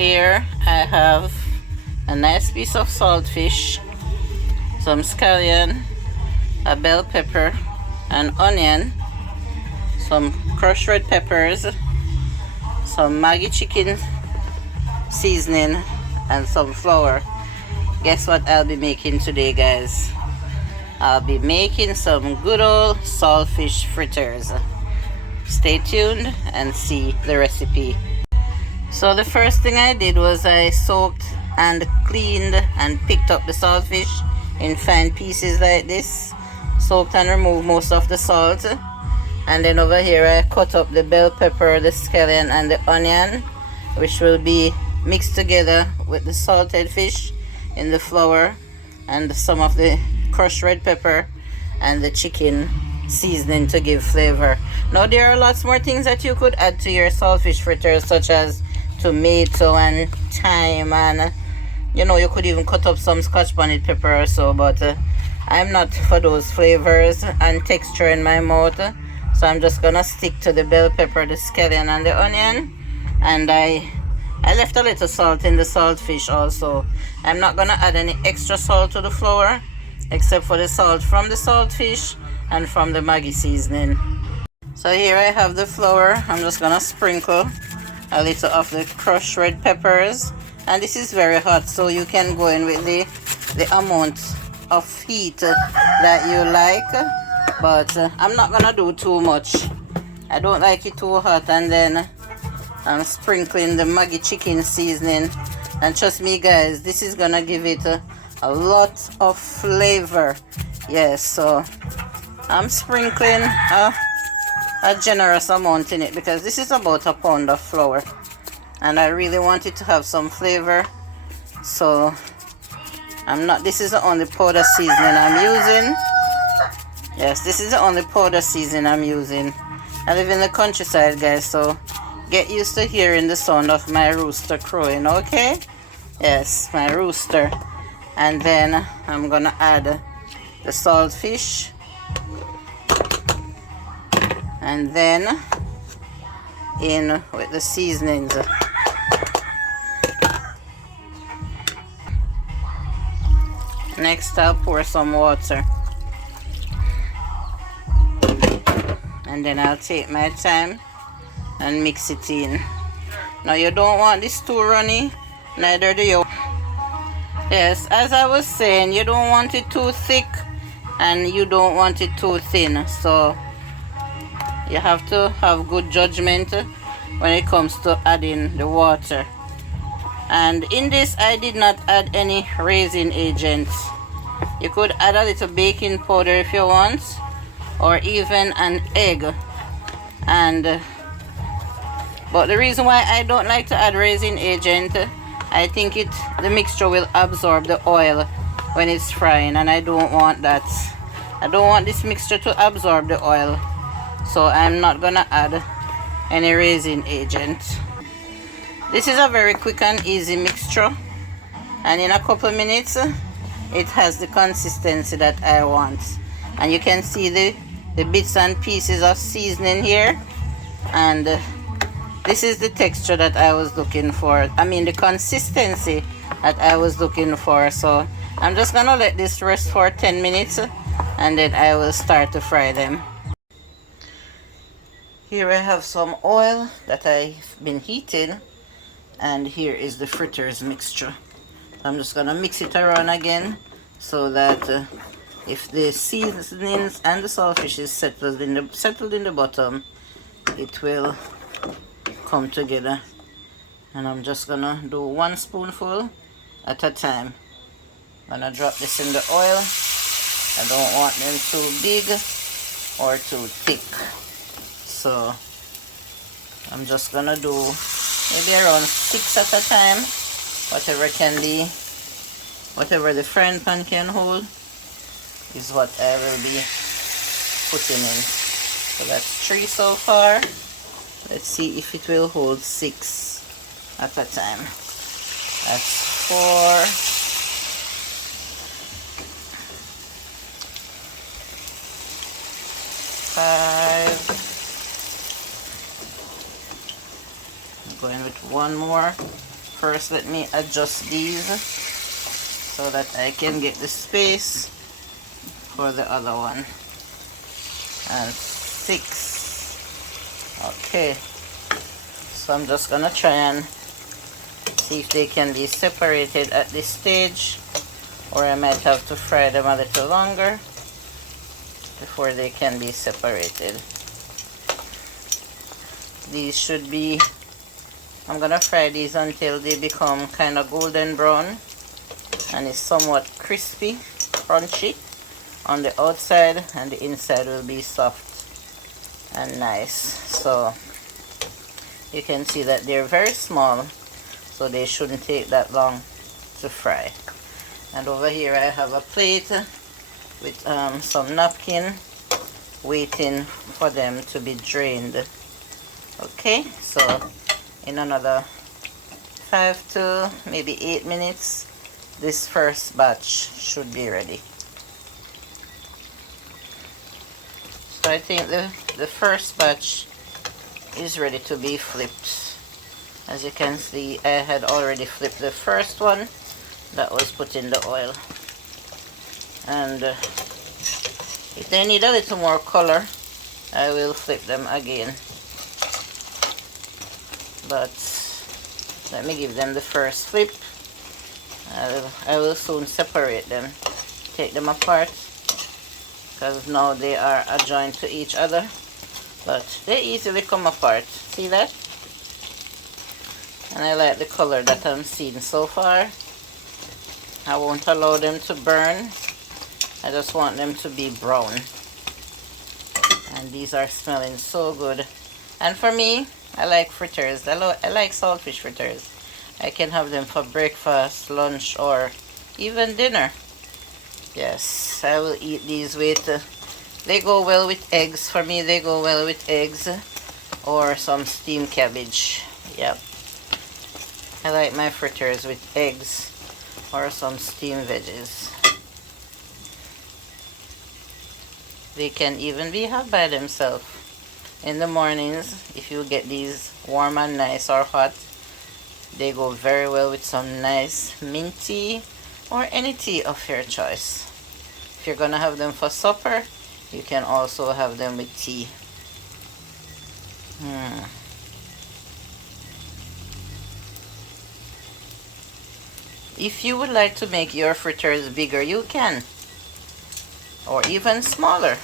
Here I have a nice piece of saltfish, some scallion, a bell pepper, an onion, some crushed red peppers, some Maggi chicken seasoning, and some flour. Guess what I'll be making today, guys? I'll be making some good old saltfish fritters. Stay tuned and see the recipe. So the first thing I did was I soaked and cleaned and picked up the saltfish in fine pieces like this. Soaked and removed most of the salt. And then over here I cut up the bell pepper, the scallion, and the onion, which will be mixed together with the salted fish in the flour and some of the crushed red pepper and the chicken seasoning to give flavor. Now there are lots more things that you could add to your saltfish fritters, such as tomato and thyme, and you could even cut up some scotch bonnet pepper or so, but I'm not for those flavors and texture in my mouth, so I'm just gonna stick to the bell pepper, the scallion, and the onion. And I left a little salt in the saltfish also. I'm not gonna add any extra salt to the flour except for the salt from the saltfish and from the Maggi seasoning. So here I have the flour. I'm just gonna sprinkle a little of the crushed red peppers, and this is very hot, so you can go in with the amount of heat that you like, but I'm not gonna do too much. I don't like it too hot. And then I'm sprinkling the Maggi chicken seasoning, and trust me guys, this is gonna give it a lot of flavor. Yes, so I'm sprinkling a generous amount in it because this is about a pound of flour and I really want it to have some flavor. So this is the only powder seasoning I'm using. Yes, this is the only powder seasoning I'm using. I live in the countryside, guys, so get used to hearing the sound of my rooster crowing, okay? Yes, my rooster. And then I'm gonna add the saltfish, and then in with the seasonings. Next I'll pour some water, and then I'll take my time and mix it in. Now you don't want this too runny, neither do you. Yes, as I was saying, you don't want it too thick and you don't want it too thin, so you have to have good judgment when it comes to adding the water. And in this I did not add any raising agent. You could add a little baking powder if you want, or even an egg. But the reason why I don't like to add raising agent, I think the mixture will absorb the oil when it's frying, and I don't want that. I don't want this mixture to absorb the oil, so I'm not gonna add any raising agent. This is a very quick and easy mixture, and in a couple minutes it has the consistency that I want. And you can see the bits and pieces of seasoning here, and this is the texture that I was looking for. I mean the consistency that I was looking for. So I'm just gonna let this rest for 10 minutes and then I will start to fry them. Here I have some oil that I've been heating, and here is the fritters mixture. I'm just gonna mix it around again so that if the seasonings and the saltfish is settled in the bottom, it will come together. And I'm just gonna do 1 spoonful at a time. I'm gonna drop this in the oil. I don't want them too big or too thick, so I'm just gonna do maybe around 6 at a time, whatever the frying pan can hold is what I will be putting in. So that's 3 so far. Let's see if it will hold 6 at a time. That's 4. 5. I'm going with 1 more First, let me adjust these so that I can get the space for the other one. And 6. Okay. So I'm just gonna try and see if they can be separated at this stage, or I might have to fry them a little longer before they can be separated. These should be, I'm gonna fry these until they become kind of golden brown and it's somewhat crispy, crunchy on the outside, and the inside will be soft and nice. So you can see that they're very small, so they shouldn't take that long to fry. And over here I have a plate with some napkin waiting for them to be drained. Okay, so in another 5 to maybe 8 minutes, this first batch should be ready. So I think the first batch is ready to be flipped. As you can see, I had already flipped the first one that was put in the oil. And if they need a little more color, I will flip them again. But let me give them the first flip. I will soon separate them, take them apart, because now they are adjoined to each other, but they easily come apart. See that? And I like the color that I'm seeing so far. I won't allow them to burn. I just want them to be brown. And these are smelling so good. And for me, I like fritters. I like saltfish fritters. I can have them for breakfast, lunch, or even dinner. Yes, I will eat these with, they go well with eggs. For me, they go well with eggs or some steamed cabbage. Yep. I like my fritters with eggs or some steamed veggies. They can even be had by themselves. In the mornings, if you get these warm and nice or hot, they go very well with some nice mint tea or any tea of your choice. If you're gonna have them for supper, you can also have them with tea. If you would like to make your fritters bigger, you can, or even smaller,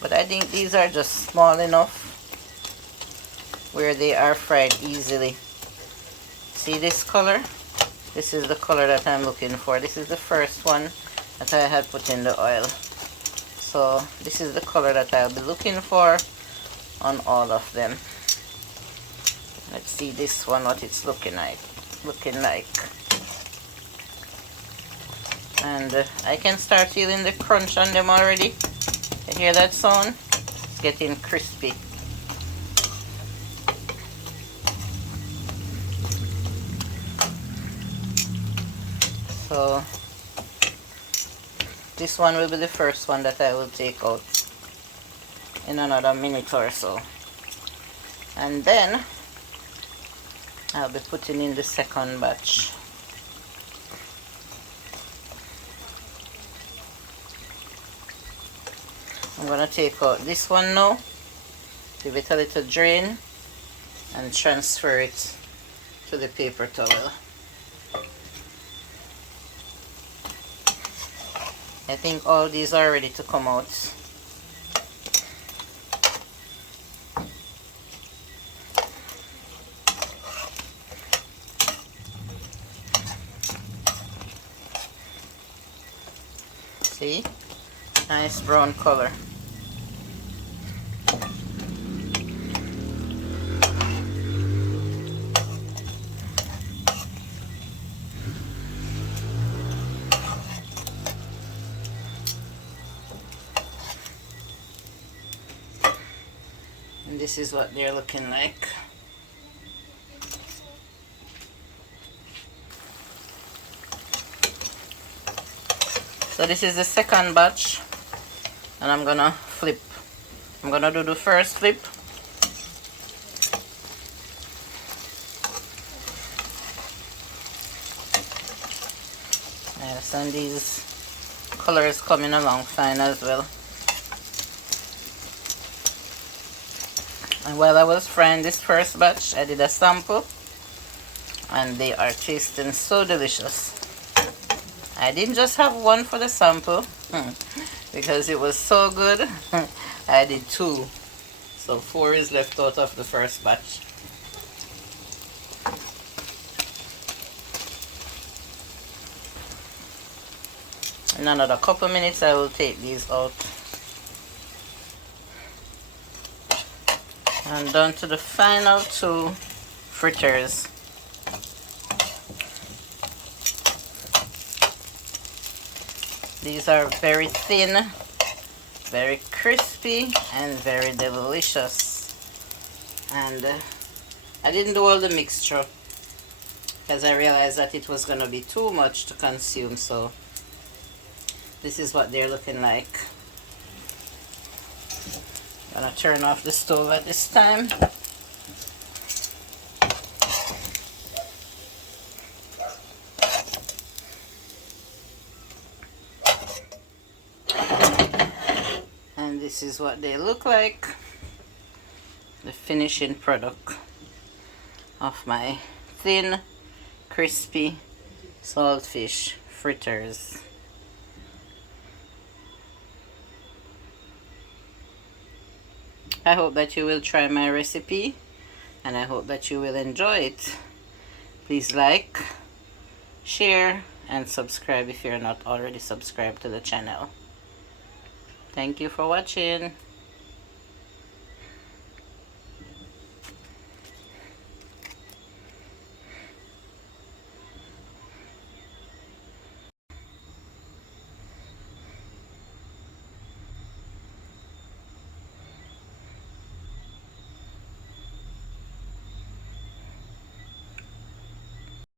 but I think these are just small enough where they are fried easily. See this color? This is the color that I'm looking for. This is the first one that I had put in the oil. So this is the color that I'll be looking for on all of them. Let's see this one, what it's looking like. And I can start feeling the crunch on them already. You hear that sound? It's getting crispy. So this one will be the first one that I will take out in another minute or so. And then I'll be putting in the second batch. I'm going to take out this one now, give it a little drain, and transfer it to the paper towel. I think all these are ready to come out. See? Nice brown color. And this is what they're looking like. So this is the second batch, and I'm gonna flip. I'm gonna do the first flip. Yes, and these colors coming along fine as well. And while I was frying this first batch, I did a sample, and they are tasting so delicious. I didn't just have one for the sample because it was so good. I did 2, so 4 is left out of the first batch. In another couple minutes I will take these out. And down to the final 2 fritters. These are very thin, very crispy, and very delicious. And I didn't do all the mixture because I realized that it was going to be too much to consume, so this is what they're looking like. I'm gonna turn off the stove at this time. And this is what they look like. The finishing product of my thin, crispy saltfish fritters. I hope that you will try my recipe, and I hope that you will enjoy it. Please like, share, and subscribe if you're not already subscribed to the channel. Thank you for watching.